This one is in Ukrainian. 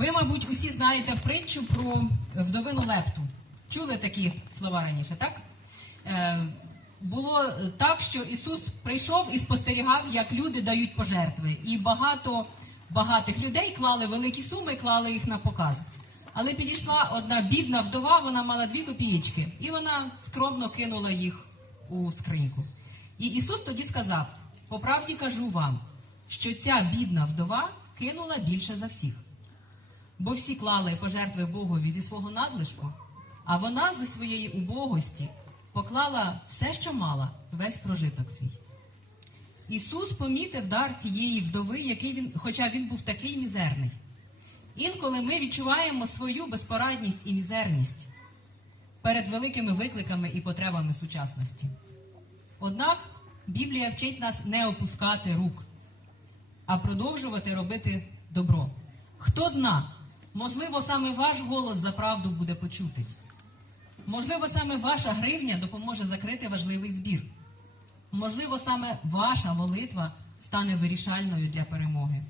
Ви, мабуть, усі знаєте притчу про вдовину лепту. Чули такі слова раніше, так? Е, було так, що Ісус прийшов і спостерігав, як люди дають пожертви. І багато багатих людей клали великі суми, клали їх на показ. Але підійшла одна бідна вдова, вона мала дві копієчки, і вона скромно кинула їх у скриньку. І Ісус тоді сказав: по правді кажу вам, що ця бідна вдова кинула більше за всіх. Бо всі клали пожертви Богові зі свого надлишку, а вона зі своєї убогості поклала все, що мала, весь прожиток свій. Ісус помітив дар цієї вдови, який він, хоча він був такий мізерний. Інколи ми відчуваємо свою безпорадність і мізерність перед великими викликами і потребами сучасності. Однак Біблія вчить нас не опускати рук, а продовжувати робити добро. Хто зна, можливо, саме ваш голос за правду буде почутий. Можливо, саме ваша гривня допоможе закрити важливий збір. Можливо, саме ваша молитва стане вирішальною для перемоги.